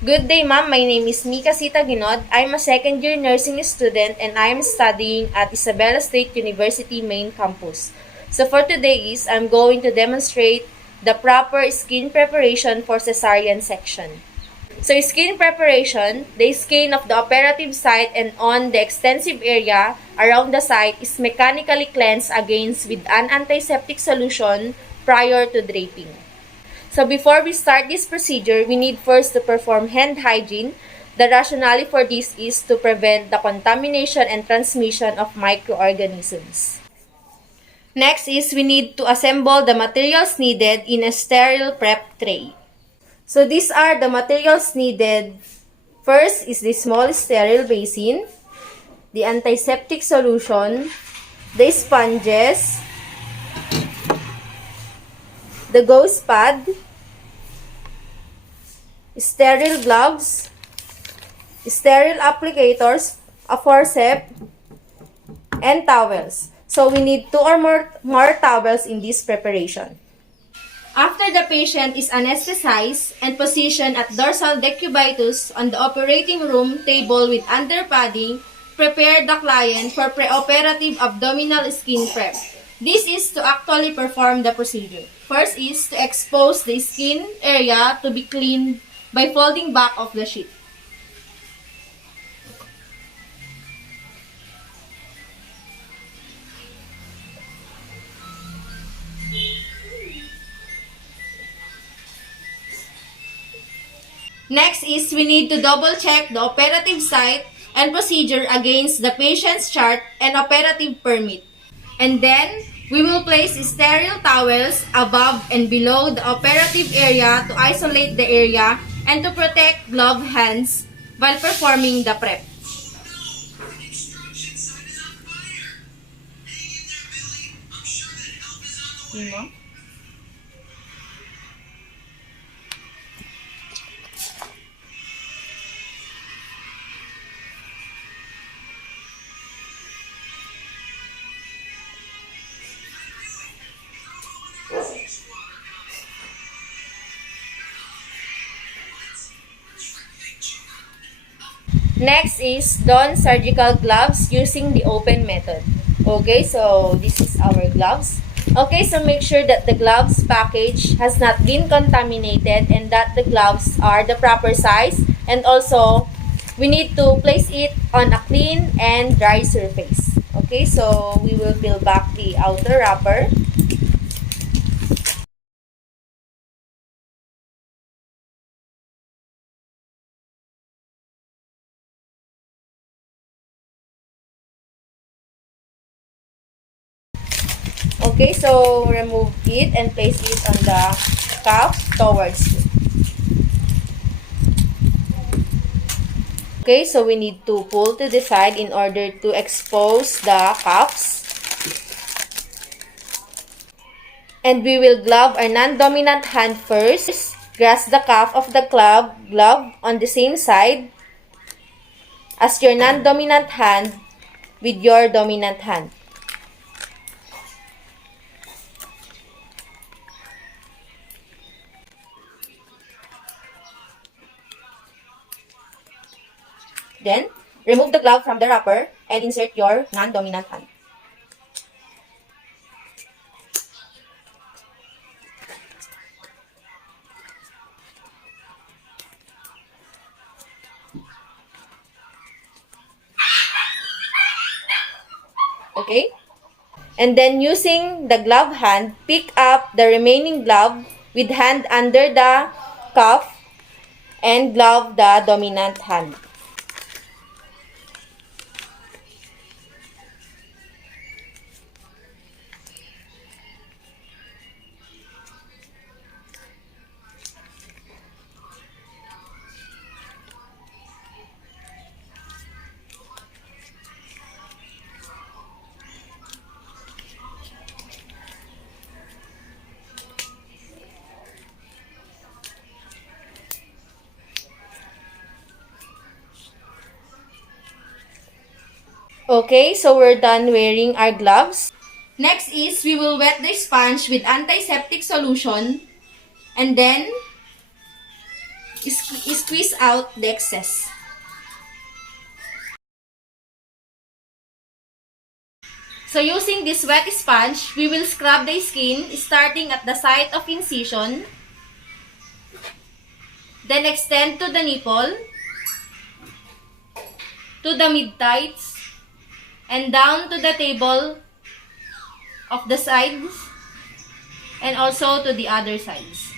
Good day, ma'am. My name is Micha Taguinod. I'm a second-year nursing student and I'm studying at Isabela State University main campus. So for today I'm going to demonstrate the proper skin preparation for Caesarean section. So skin preparation, the skin of the operative site and on the extensive area around the site is mechanically cleansed against with an antiseptic solution prior to draping. So before we start this procedure, we need first to perform hand hygiene. The rationale for this is to prevent the contamination and transmission of microorganisms. Next is we need to assemble the materials needed in a sterile prep tray. So these are the materials needed. First is the small sterile basin, the antiseptic solution, the sponges, the gauze pad, sterile gloves, sterile applicators, a forceps, and towels. So we need 2 or more towels in this preparation. After the patient is anesthetized and positioned at dorsal decubitus on the operating room table with underpadding, prepare the client for preoperative abdominal skin prep. This is to actually perform the procedure. First is to expose the skin area to be cleaned by folding back of the sheet. Next is we need to double check the operative site and procedure against the patient's chart and operative permit. And then, we will place sterile towels above and below the operative area to isolate the area and to protect gloved hands while performing the prep. Next is don surgical gloves using the open method. Okay, so this is our gloves. Okay, so make sure that the gloves package has not been contaminated and that the gloves are the proper size, and also we need to place it on a clean and dry surface. Okay, so we will peel back the outer wrapper. Okay, so remove it and place it on the cuff towards you. Okay, so we need to pull to the side in order to expose the cuffs. And we will glove our non-dominant hand first. Grasp the cuff of the glove on the same side as your non-dominant hand with your dominant hand. Then, remove the glove from the wrapper and insert your non-dominant hand. Okay? And then using the glove hand, pick up the remaining glove with hand under the cuff and glove the dominant hand. Okay, so we're done wearing our gloves. Next is we will wet the sponge with antiseptic solution and then squeeze out the excess. So using this wet sponge, we will scrub the skin starting at the site of incision, then extend to the nipple, to the mid-tights, and down to the table of the sides, and also to the other sides.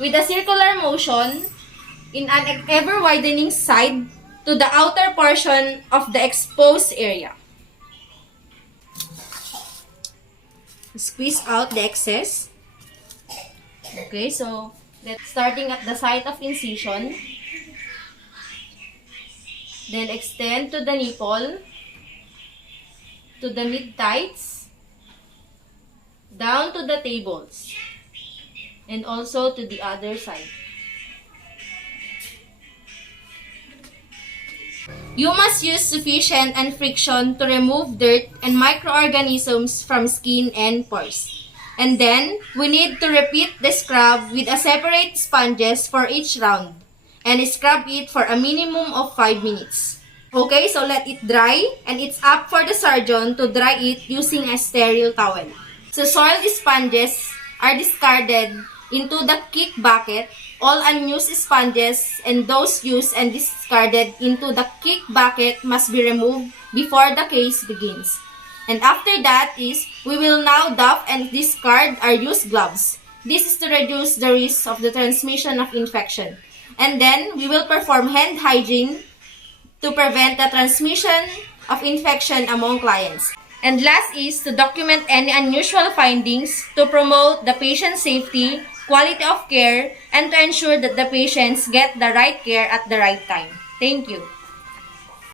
With a circular motion in an ever-widening side to the outer portion of the exposed area. Squeeze out the excess. Okay, so starting at the site of incision, then extend to the nipple, to the mid-tights, down to the tables, and also to the other side. You must use sufficient and friction to remove dirt and microorganisms from skin and pores. And then, we need to repeat the scrub with a separate sponges for each round. And scrub it for a minimum of 5 minutes. Okay, so let it dry, and it's up for the surgeon to dry it using a sterile towel. So soiled sponges are discarded into the kick bucket. All unused sponges and those used and discarded into the kick bucket must be removed before the case begins. And after that we will now doff and discard our used gloves. This is to reduce the risk of the transmission of infection. And then we will perform hand hygiene to prevent the transmission of infection among clients. And last is to document any unusual findings to promote the patient's safety, quality of care, and to ensure that the patients get the right care at the right time. Thank you.